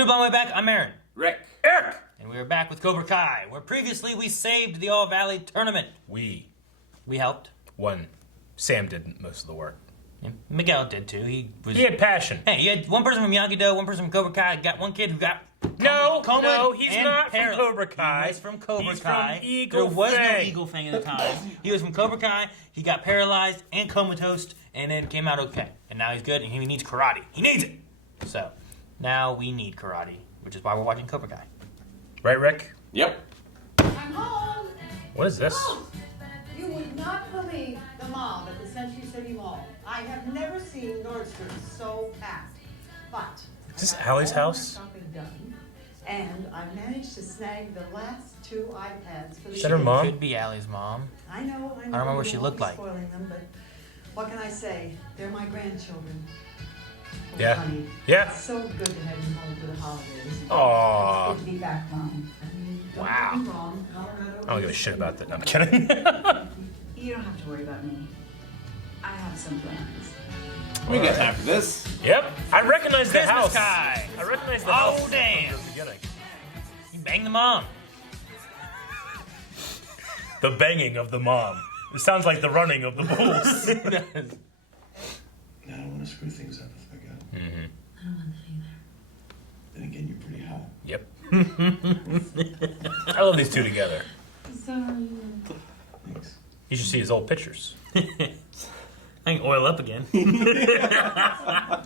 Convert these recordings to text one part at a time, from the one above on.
Scoop on the way back. I'm Aaron. Rick. Eric. And we are back with Cobra Kai, where previously we saved the All Valley tournament. We helped. won. Sam did most of the work. Yeah, Miguel did too. He had passion. Hey, you had one person from Miyagi-Do, one person from Cobra Kai. Got one kid who got No, he's not from Cobra Kai. He was from Cobra He's Kai. from Eagle there was Fang. no Eagle Fang at the time. He was from Cobra Kai. He got paralyzed and comatose, and then came out okay. And now he's good, and he needs karate. He needs it. So now we need karate, which is why we're watching Cobra Kai. Right, Rick? Yep. I'm home. What is this? Oh, you would not believe the mall at the Century City Mall. I have never seen Nordstrom so packed. But Is this I got Allie's all my house? shopping done, and I managed to snag the last 2 iPads for the Is that her kids. mom? Could be Allie's mom. I know. I don't remember what she you're looked always like. Spoiling them, but what can I say? They're my grandchildren. Oh, Yeah. honey, Yeah. it's so good to have you home for the holidays. Aww. It's good to be back, Mom. I mean, don't Wow. get me wrong, Colorado I don't give a is shit about that. No, I'm beautiful. kidding. You don't have to worry about me. I have some plans. We got time for this. Yep. I recognize the Christmas house. Kai. I recognize the Oh, house. damn. From the beginning. He banged the mom. The banging of the mom. It sounds like the running of the bulls. It does. I don't want to screw things up if I go. Mm-hmm. I don't want that either. Then again, you're pretty hot. Yep. I love these two together. Sorry. Thanks. You should see his old pictures. I can oil up again. I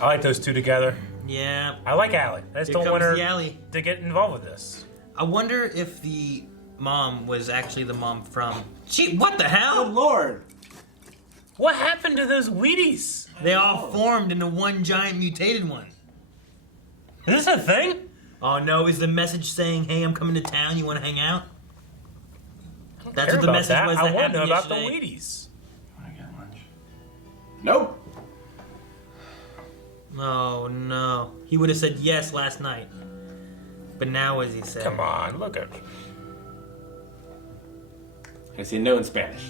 like those two together. Yeah. I like Allie. I just Here don't comes want her the Alley. to get involved with this. I wonder if the mom was actually the mom from... Gee, what the Good hell? Lord. What happened to those Wheaties? They all formed into one giant mutated one. Is this a thing? Oh no, is the message saying, hey, I'm coming to town, you want to hang out? That's Care what the about message that. was I that want to know happened about the yesterday. Wheaties. Want to get lunch? Nope. Oh no. He would have said yes last night. But now what does he say? Come on, look at I see no in Spanish.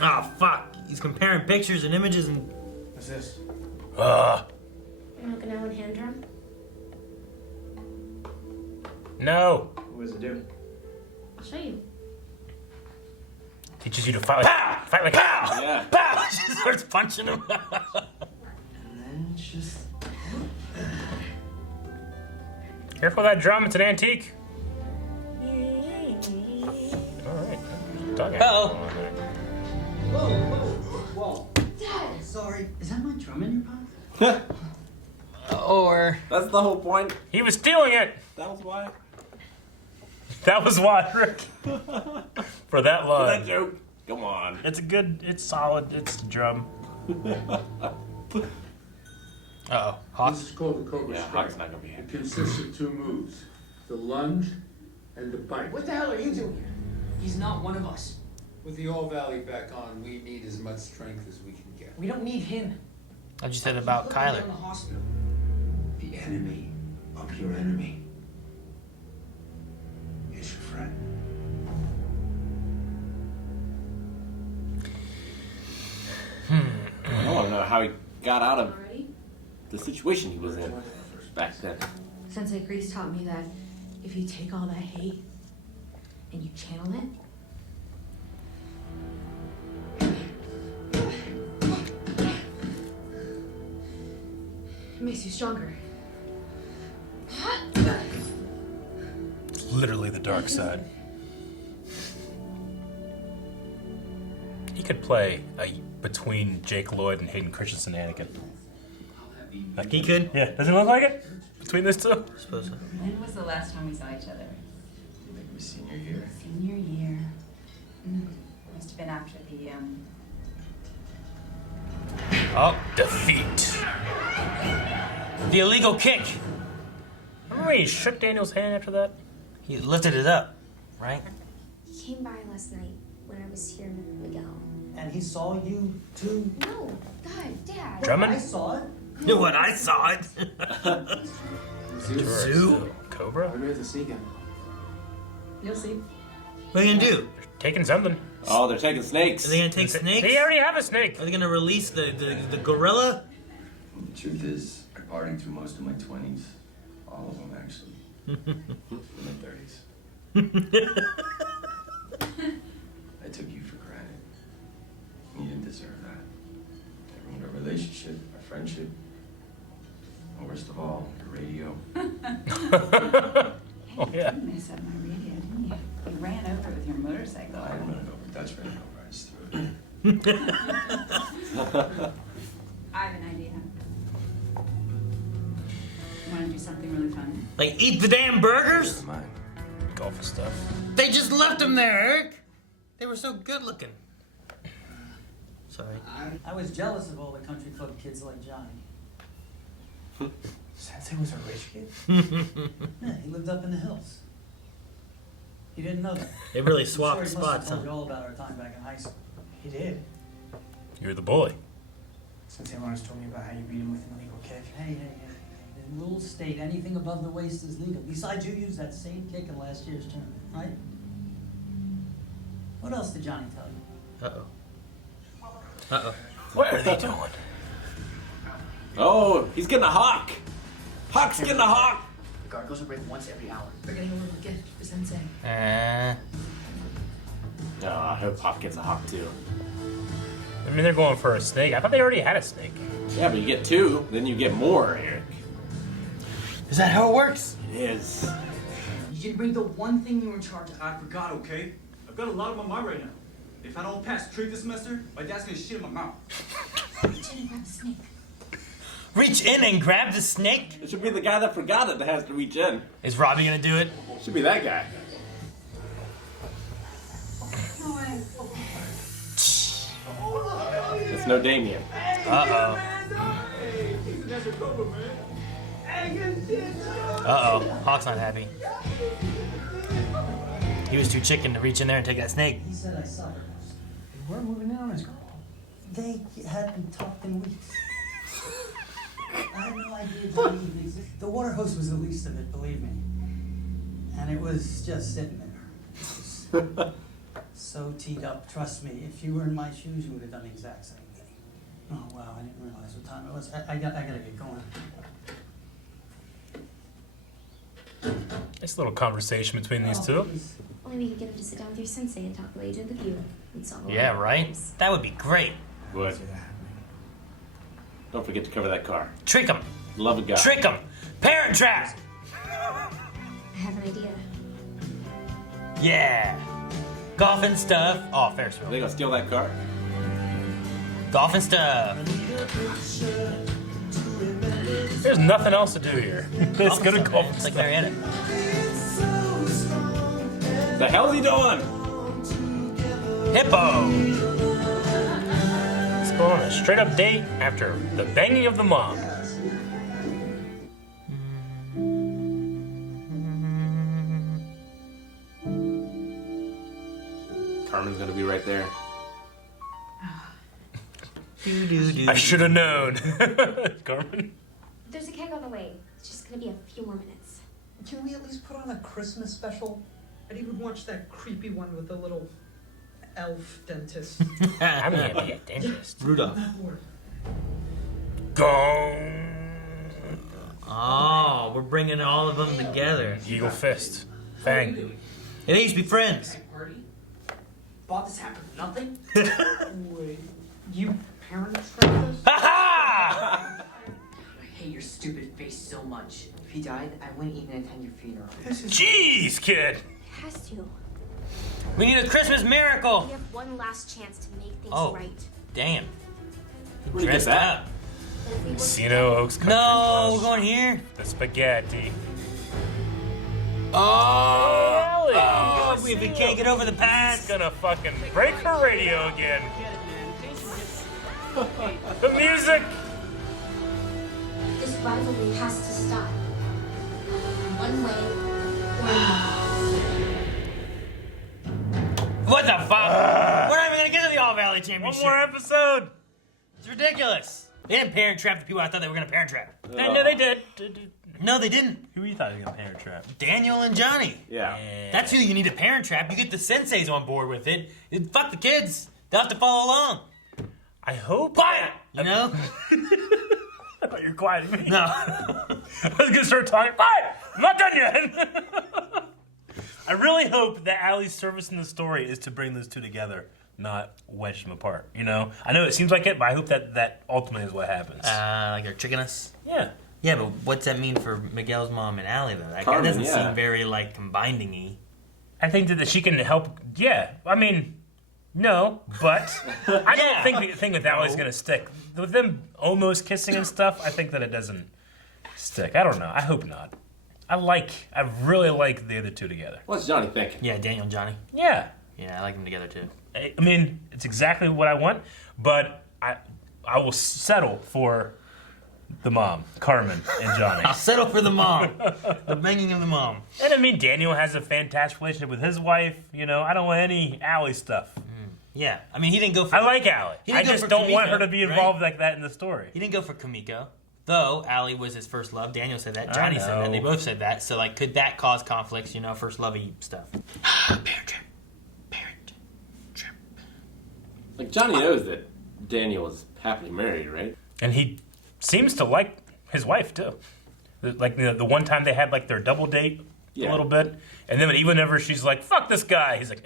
Oh fuck. He's comparing pictures and images and... What's this? You're not gonna one hand drum? No. What does it do? I'll show you. Teaches you to fight like fight like pow. Yeah. Pow! She starts punching him. And then it's just... Careful of that drum, it's an antique. Alright. Uh-oh. Whoa. Dad! Sorry. Is that my drum in your pocket? Or... That's the whole point. He was stealing it. That was why. That was why, Rick. For that For line. that joke. Come on. It's a good, it's solid, it's the drum. Uh-oh. Hawk. This is called the Cobra Yeah, Strike. Hawk's not gonna be It here. consists of 2 moves, the lunge and the bite. What the hell are you doing here? He's not one of us. With the All Valley back on, we need as much strength as we can get. We don't need him. How'd you say that about Look at him Kyler? in the hospital. The enemy of your enemy is your friend. I want to know how he got out of Already? the situation he was in back then. Sensei Grease taught me that if you take all that hate and you channel it, it makes you stronger. It's literally the dark side. He could play between Jake Lloyd and Hayden Christensen Anakin. He could? Yeah, does he look like it? Between those two? I suppose so. When was the last time we saw each other? Maybe senior year. Senior year. Must have been after the, Oh, defeat. The illegal kick. Remember when he shook Daniel's hand after that? He lifted it up, right? He came by last night when I was here in Miguel. And he saw you too. No, God, Dad. Drummond? I saw it. You know what? I saw it. Zoo? Cobra? We're gonna have to sneak in. You'll see. What are you gonna do? Taking something. Oh, they're taking snakes. Are they gonna take snakes? They already have a snake. Are they gonna release the gorilla? The truth is, our partied through most of my 20s. All of them, actually. In my 30s. I took you for granted. You didn't deserve that. I ruined our relationship, our friendship. And worst of all, your radio. Oh, yeah. You mess up my radio, didn't you? You ran over it with your motorcycle. No, I didn't run it over. Dutch ran it over. I just threw it. I have an idea. You want to do something really fun? Like, eat the damn burgers? Mine. Golf and stuff. They just left them there, Eric. They were so good looking. Sorry. I was jealous of all the country club kids like Johnny. Sensei was a rich kid? Yeah, he lived up in the hills. You didn't know that? They really I'm swapped sure he must spots, have told huh? you all about our time back in high school. He did. You were the bully. Sensei Lawrence told me about how you beat him with an illegal kick. Hey. The rules state anything above the waist is legal. Besides, you used that same kick in last year's tournament, right? What else did Johnny tell you? Uh-oh. What are they doing? Oh, he's getting a hawk. Hawk's getting a hawk. The guard goes a break once every hour. We're getting a little gift for Sensei. Oh, I hope Hawk gets a hawk too. I mean, they're going for a snake. I thought they already had a snake. Yeah, but you get 2, then you get more, Eric. Is that how it works? It is. You didn't bring the one thing you were in charge of. I forgot, okay? I've got a lot on my mind right now. If I don't pass trig this semester, my dad's gonna shit in my mouth. Reach in and grab the snake. Reach in and grab the snake? It should be the guy that forgot it that has to reach in. Is Robbie gonna do it? Should be that guy. It's no Damien. Uh-oh. Uh-oh. Hawk's not happy. He was too chicken to reach in there and take that snake. He said I saw her. We're moving in on his girl. They hadn't talked in weeks. I had no idea Johnny even existed. The water hose was the least of it, believe me. And it was just sitting there. It was so teed up, trust me. If you were in my shoes, you would have done the exact same thing. Oh, wow, I didn't realize what time it was. I gotta get going. Nice little conversation between these two. Please. Only we could get him to sit down with your sensei and talk later with you. And solve all Yeah, our right? problems. That would be great. Good. Don't forget to cover that car. Trick him. Love a guy. Trick him. Parent trap. I have an idea. Yeah. Golf and stuff. Oh, Ferris Are they wheel. gonna steal that car? Golf and stuff. There's nothing else to do here. Let's go to golf. It's like Marietta. The hell is he doing? Hippo. Let's go on a straight up date after the banging of the mom. Carmen's gonna be right there. I should have known. Carmen. There's a keg on the way. It's just gonna be a few more minutes. Can we at least put on a Christmas special? I'd even watch that creepy one with the little elf dentist. I'm gonna be a dentist. Rudolph. Gong. Oh, we're bringing all of them together. Eagle fist. Fang. They used to be friends. Party? Bought this hat for nothing? Wait, you parents wrote this? Ha ha! I hate your stupid face so much. If he died, I wouldn't even attend your funeral. Jeez, kid. It has to. We need a Christmas miracle. We have one last chance to make things Oh. right. Damn. Where'd you get Dressed that? up. But if we work Casino Oaks Country No, Club. we're going here. The spaghetti. Oh, Ellie. we can't get over the It's past. gonna fucking break her radio again. The music. This rivalry has to stop. One way or another. What the fuck? We're not even gonna get to the All Valley One Championship. more episode. It's ridiculous. They didn't parent trap the people I thought they were gonna parent trap. I know they did. No, they didn't. Who you thought was gonna parent trap? Daniel and Johnny. Yeah. That's who you need to parent trap. You get the senseis on board with it. Fuck the kids. They'll have to follow along. I hope. Quiet. You know? I thought you were quieting me. No. I was gonna start talking. Fine, I'm not done yet. I really hope that Allie's service in the story is to bring those two together, not wedge them apart. You know, I know it seems like it, but I hope that ultimately is what happens. Like they're tricking us? Yeah. Yeah, but what's that mean for Miguel's mom and Allie, though? That Carmen, doesn't yeah. seem very, like, combining-y. I think that she can help. Yeah, I mean, no, but I don't think the thing with Allie's gonna stick. With them almost kissing and stuff, I think that it doesn't stick. I don't know. I hope not. I really like the other two together. What's Johnny thinking? Yeah, Daniel and Johnny. Yeah. Yeah, I like them together, too. I mean, it's exactly what I want, but I will settle for the mom, Carmen, and Johnny. I'll settle for the mom. The banging of the mom. And I mean, Daniel has a fantastic relationship with his wife. You know, I don't want any Allie stuff. Yeah, I mean, he didn't go for... I like Allie. He I didn't go just for don't want Kamiko, her to be right? involved like that in the story. He didn't go for Kamiko. Though, Allie was his first love. Daniel said that. Johnny said that. They both said that. So, like, could that cause conflicts, you know, first lovey stuff? Parent trip. Parent trip. Like, Johnny knows that Daniel is happily married, right? And he seems to like his wife, too. Like, the one time they had, like, their double date a little bit. And then even whenever she's like, fuck this guy, he's like,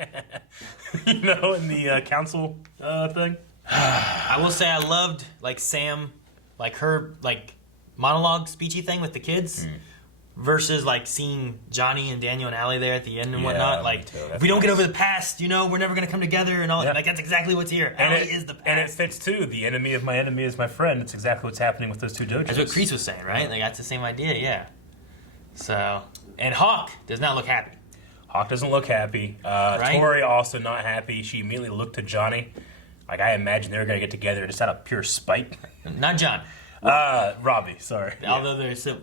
you know, in the council thing. I will say I loved, like, Sam, like, her, like, monologue, speechy thing with the kids. Versus, like, seeing Johnny and Daniel and Allie there at the end and whatnot. Like, if we don't get over the past, you know, we're never going to come together and all that. Like, that's exactly what's here. Allie is the past. And it fits, too. The enemy of my enemy is my friend. It's exactly what's happening with those two dojos. That's what Kreese was saying, right? Like, that's the same idea, yeah. So, and Hawk does not look happy. Hawk doesn't look happy. Right? Tori also not happy. She immediately looked to Johnny. Like, I imagine they were going to get together just out of pure spite. Not John. Robbie, sorry. Although they're son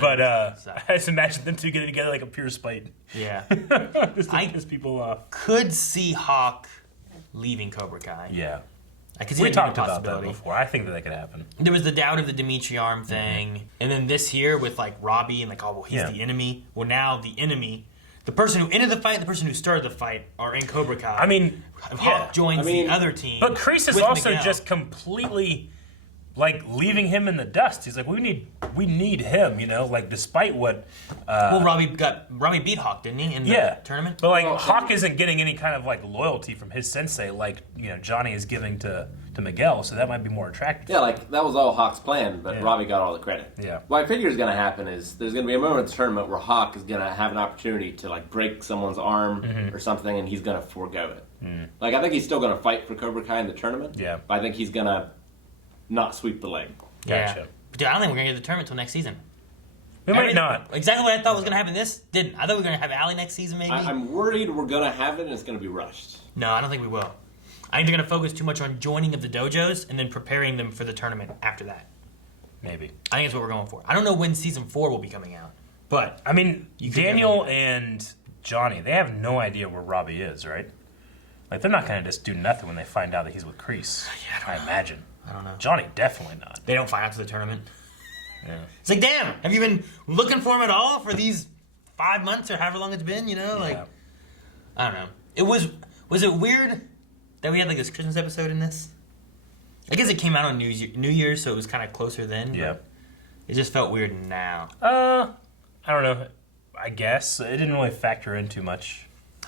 but so. I just imagine them two getting together like a pure spite. Yeah. Just to piss people off. Could see Hawk leaving Cobra Kai. Yeah. I could see We that being a talked about that possibility. before. I think that could happen. There was the doubt of the Dimitri Arm thing, and then this here with like Robbie and like, oh well, he's the enemy. Well, now the enemy, the person who ended the fight, the person who started the fight, are in Cobra Kai. I mean, Hawk joins the other team. But Kreese is with also Miguel. just completely like leaving him in the dust. He's like, we need him, you know, like despite what. Well, Robbie beat Hawk, didn't he, in the tournament? But like Hawk isn't getting any kind of like loyalty from his sensei, like Johnny is giving to Miguel, so that might be more attractive. Yeah, like that was all Hawk's plan, but Robbie got all the credit. Yeah. What I figure is going to happen is there's going to be a moment in the tournament where Hawk is going to have an opportunity to like break someone's arm or something, and he's going to forego it. Like I think he's still going to fight for Cobra Kai in the tournament. Yeah. But I think he's going to not sweep the leg. Gotcha. Yeah. But dude, I don't think we're gonna get the tournament till next season. We might not. Exactly what I thought was gonna happen. This didn't. I thought we were gonna have Allie next season, maybe. I'm worried we're going to have it and it's going to be rushed. No, I don't think we will. I think they're gonna focus too much on joining of the dojos and then preparing them for the tournament after that. Maybe. I think that's what we're going for. I don't know when season 4 will be coming out, but I mean, Daniel and Johnny, they have no idea where Robbie is, right? Like they're not gonna just do nothing when they find out that he's with Kreese. Yeah, I imagine. I don't know. Johnny definitely not. They don't find out to the tournament. Yeah. It's like, damn, have you been looking for him at all for these 5 months or however long it's been? You know, like I don't know. It was it weird that we had like this Christmas episode in this? I guess it came out on New Year's, so it was kind of closer then. Yeah. It just felt weird now. I don't know. I guess it didn't really factor in too much.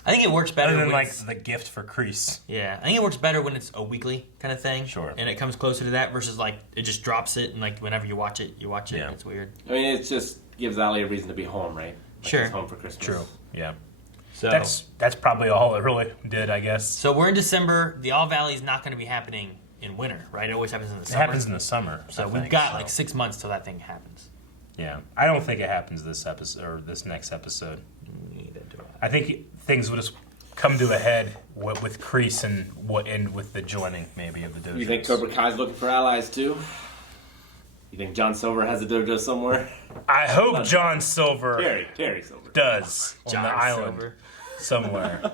I think it works better Other than when like it's- the gift for Kreese. Yeah, I think it works better when it's a weekly kind of thing. Sure. And it comes closer to that versus like it just drops it and like whenever you watch it. Yeah. It's weird. I mean, it just gives Allie a reason to be home, right? Like Sure. He's home for Christmas. True. Yeah. So That's probably all it really did, I guess. So we're in December. The All Valley is not going to be happening in winter, right? It always happens in the It summer. happens in the summer. So I we've think, got like 6 months till that thing happens. Yeah. I don't think it happens this episode or this next episode. Neither do I think things will just come to a head with Kreese and with the joining maybe of the dojo. You think Cobra Kai's looking for allies too? You think John Silver has a dojo somewhere? I hope John Silver Terry Silver does John on the island Silver. somewhere.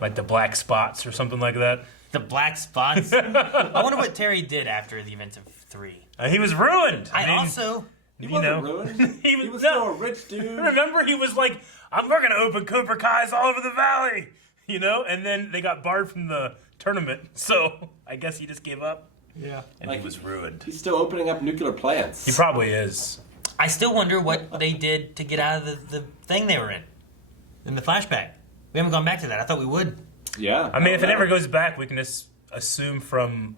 Like the Black Spots or something like that. The Black Spots. I wonder what Terry did after the events of 3. He was ruined. I mean, also... He wasn't ruined. he was still a rich dude. Remember, he was like, we're going to open Cobra Kai's all over the valley. You know? And then they got barred from the tournament. So I guess he just gave up. Yeah. And he was ruined. He's still opening up nuclear plants. He probably is. I still wonder what they did to get out of the thing they were in the flashback. We haven't gone back to that. I thought we would. Yeah. I mean, if it ever goes back, we can just assume from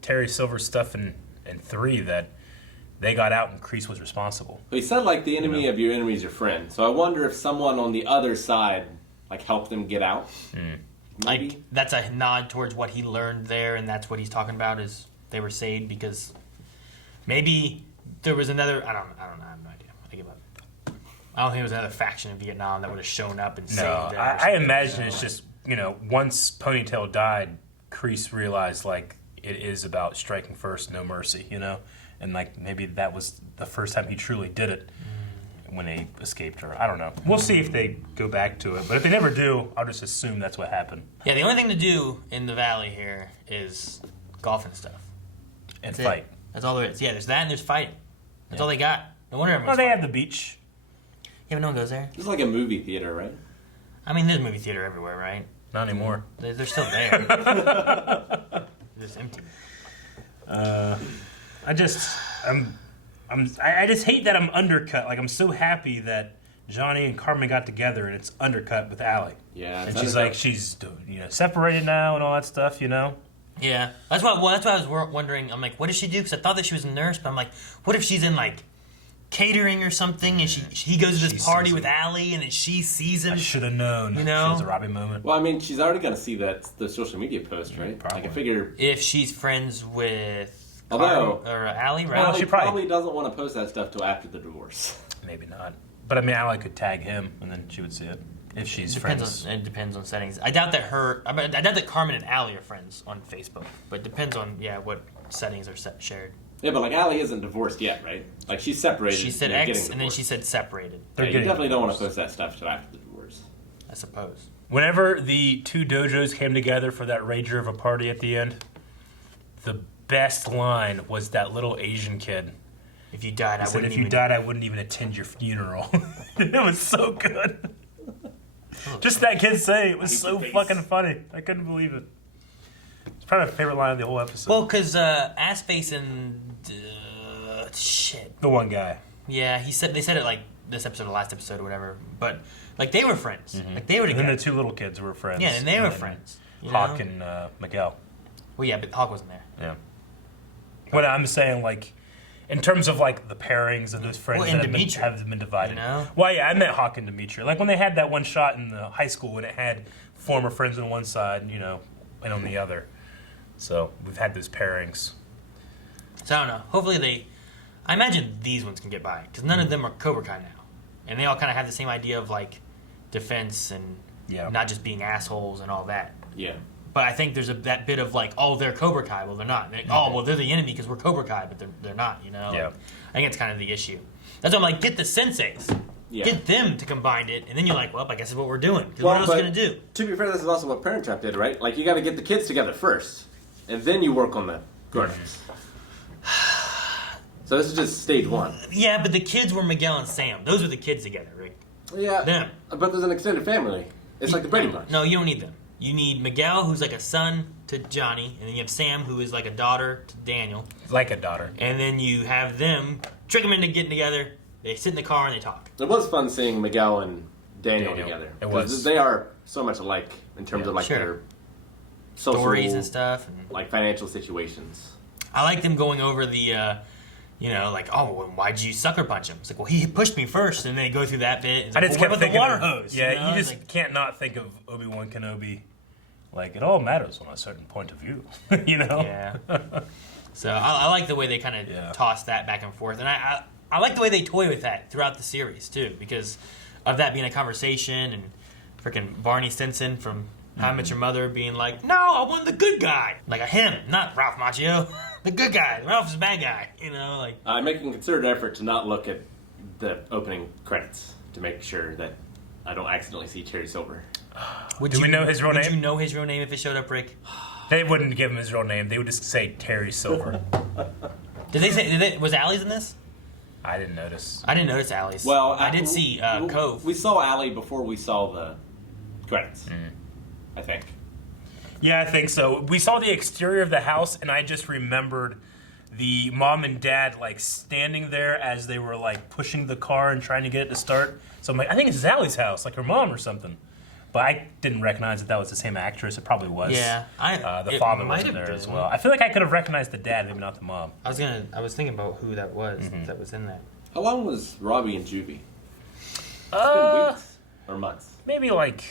Terry Silver's stuff in 3 that they got out and Kreese was responsible. But he said, like, the enemy of your enemy is your friend. So I wonder if someone on the other side, like, helped them get out. Maybe. Like, that's a nod towards what he learned there, and that's what he's talking about is they were saved because maybe there was another... I don't know. I have no idea. I give up. I don't think there was another faction in Vietnam that would have shown up and saved them. I imagine it's just, once Ponytail died, Kreese realized, like, it is about striking first, no mercy, And, like, maybe that was the first time he truly did it when they escaped her. I don't know. We'll see if they go back to it. But if they never do, I'll just assume that's what happened. Yeah, the only thing to do in the valley here is golf and stuff. And That's fight. it. That's all there is. Yeah, there's that and there's fighting. That's all they got. No wonder everyone's Well, they fighting. have the beach. Yeah, but no one goes there. It's like a movie theater, right? I mean, there's movie theater everywhere, right? Not anymore. They're still there. They're just empty. I just hate that I'm undercut. Like, I'm so happy that Johnny and Carmen got together and it's undercut with Allie. Yeah. And she's like, she's separated now and all that stuff, Yeah, that's why I was wondering. I'm like, what does she do? Because I thought that she was a nurse, but I'm like, what if she's in like catering or something, and he goes to this party with Allie, and then she sees him. I should have known. You know, she was a Robbie moment. Well, I mean, she's already going to see the social media post, right? Probably. Like, I figure if she's friends with Although Allie, right? Allie she probably doesn't want to post that stuff till after the divorce. Maybe not. But I mean, Allie could tag him, and then she would see it if she's friends. It depends on settings. I doubt that Carmen and Allie are friends on Facebook, but it depends on what settings are shared. Yeah, but like Allie isn't divorced yet, right? Like she's separated. She said X, and then she said separated. Yeah, you definitely don't want to post that stuff till after the divorce. I suppose. Whenever the two dojos came together for that rager of a party at the end, the best line was that little Asian kid. If you died, I wouldn't even attend your funeral. It was so good. Just that kid saying it was so fucking funny. I couldn't believe it. It's probably my favorite line of the whole episode. Well, because Assface and shit. The one guy. Yeah, they said it like this episode or last episode or whatever. But like they were friends. Mm-hmm. Like they were together. And the two little kids were friends. Yeah, and they were friends. Hawk and Miguel. Well, yeah, but Hawk wasn't there. Yeah. What I'm saying, like, in terms of like the pairings of those friends that have been divided. Well, yeah, I meant Hawk and Dimitri. Like when they had that one shot in the high school when it had former friends on one side, and on the other. So we've had those pairings. So I don't know. Hopefully I imagine these ones can get by because none of them are Cobra Kai now, and they all kind of have the same idea of like defense and not just being assholes and all that. Yeah. But I think there's that bit of like, oh, they're Cobra Kai. Well, they're not. They're the enemy because we're Cobra Kai, but they're not. Yeah. I think it's kind of the issue. That's why I'm like, get the senseis. Yeah. Get them to combine it, and then you're like, well, I guess that's what we're doing. Because what else are we going to do? To be fair, this is also what Parent Trap did, right? Like, you got to get the kids together first, and then you work on the grown-ups. So this is just stage one. Yeah, but the kids were Miguel and Sam. Those were the kids together, Rick. Yeah. Them. But there's an extended family. It's like the Brady Bunch. No, you don't need them. You need Miguel, who's like a son to Johnny, and then you have Sam, who is like a daughter to Daniel. Like a daughter. And then you have them, trick them into getting together. They sit in the car and they talk. It was fun seeing Miguel and Daniel together. It was. They are so much alike in terms of like their social, stories and stuff, and like financial situations. I like them going over the, like, oh, well, why'd you sucker punch him? It's like, well, he pushed me first, and then they go through that bit. It's like, I just well, kept what about thinking the water hose? Yeah, you just can't not think of Obi-Wan Kenobi. Like, it all matters on a certain point of view, Yeah. So I like the way they kind of toss that back and forth, and I like the way they toy with that throughout the series too, because of that being a conversation, and freaking Barney Stinson from How I Met Your Mother being like, "No, I want the good guy, like a him, not Ralph Macchio, the good guy. Ralph's the bad guy." Like I'm making a concerted effort to not look at the opening credits to make sure that I don't accidentally see Terry Silver. Do we know his real name? Would you know his real name if it showed up, Rick? They wouldn't give him his real name. They would just say Terry Silver. Did they say? Was Allie's in this? I didn't notice. I didn't notice Allie's. Well, I did see Cove. We saw Allie before we saw the credits. I think. Yeah, I think so. We saw the exterior of the house, and I just remembered the mom and dad like standing there as they were like pushing the car and trying to get it to start. So I'm like, I think it's Sally's house, like her mom or something. But I didn't recognize that was the same actress. It probably was. Yeah, the father wasn't there as well. I feel like I could have recognized the dad, maybe not the mom. I was thinking about who that was that was in there. How long was Robbie in juvie? It's been weeks or months. Maybe like,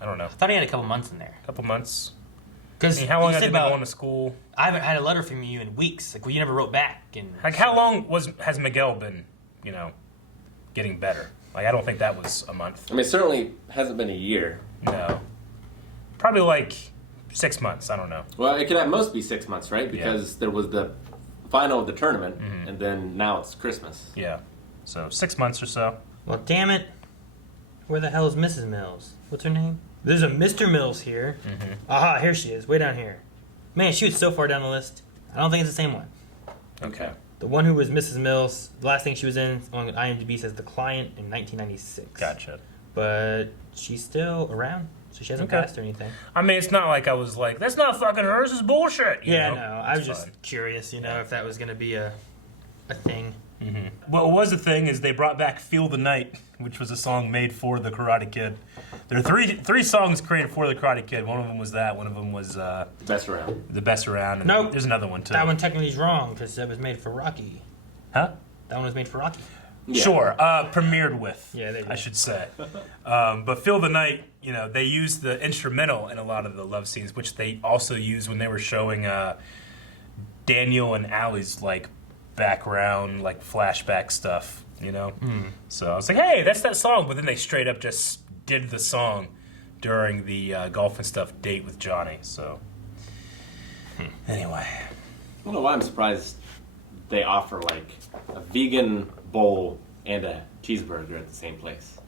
I don't know. I thought he had a couple months in there. A couple months. Because how long have you been going to school? I haven't had a letter from you in weeks. Like, well, you never wrote back. And like, how long has Miguel been, getting better? Like, I don't think that was a month. I mean, it certainly hasn't been a year. No. Probably like 6 months. I don't know. Well, it could at most be 6 months, right? Because there was the final of the tournament, and then now it's Christmas. Yeah. So 6 months or so. Well, damn it. Where the hell is Mrs. Mills? What's her name? There's a Mr. Mills here. Aha, here she is, way down here. Man, she was so far down the list. I don't think it's the same one. Okay. The one who was Mrs. Mills, the last thing she was in on IMDb says The Client in 1996. Gotcha. But she's still around, so she hasn't passed or anything. I mean, it's not like I was like, that's not fucking her, this is bullshit. You know? No, I was just curious, if that was going to be a thing. What was the thing is they brought back Feel the Night, which was a song made for the Karate Kid. There are three songs created for the Karate Kid. One of them was that. One of them was The Best Around. The Best Around. And Nope. There's another one too. That one technically is wrong because that was made for Rocky. Huh? That one was made for Rocky. Yeah. Sure. Premiered with. Yeah, they did. I should say. But Feel the Night, they used the instrumental in a lot of the love scenes, which they also used when they were showing Daniel and Allie's like background, like flashback stuff. So I was like, hey, that's that song. But then they straight up just did the song during the golf and stuff date with Johnny. So anyway, I don't know why I'm surprised they offer like a vegan bowl and a cheeseburger at the same place.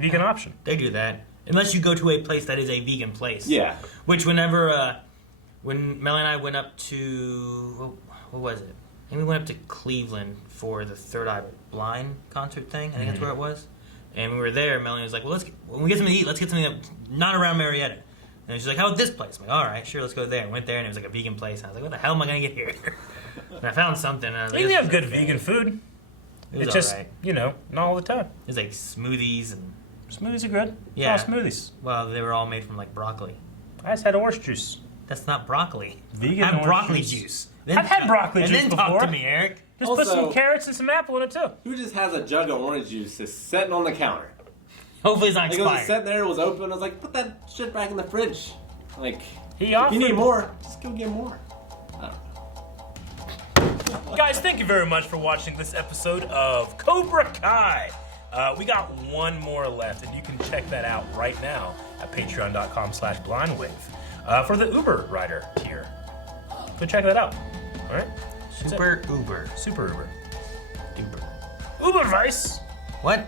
vegan option. They do that. Unless you go to a place that is a vegan place. Yeah. Which whenever, when Mel and I went up to, what was it? I think we went up to Cleveland for the Third Eye Blind concert thing. I think that's where it was. And we were there. Melanie was like, "Well, when we get something to eat, let's get something that's not around Marietta." And she's like, "How about this place?" I'm like, "All right, sure, let's go there." I went there, and it was like a vegan place. And I was like, "What the hell am I gonna get here?" And I found something. And I was like, You have good vegan food. It's just, not all the time. It's like smoothies and smoothies are good. Yeah, all smoothies. Well, they were all made from like broccoli. I just had orange juice. That's not broccoli. Vegan I have orange broccoli juice. Then I've had broccoli juice and then before. talk to me, Eric. Just put some carrots and some apple in it too. Who just has a jug of orange juice that's sitting on the counter? Hopefully it's not Like, it was expired. sitting there, it was open. I was like, put that shit back in the fridge. Like, He if offered. you need more, just go get more. I don't know. Guys, thank you very much for watching this episode of Cobra Kai. We got one more left, and you can check that out right now at patreon.com/blindwave for the Uber Rider tier. Go check that out. All right? Super Uber. Super Uber. Uber. Uber Vice. What?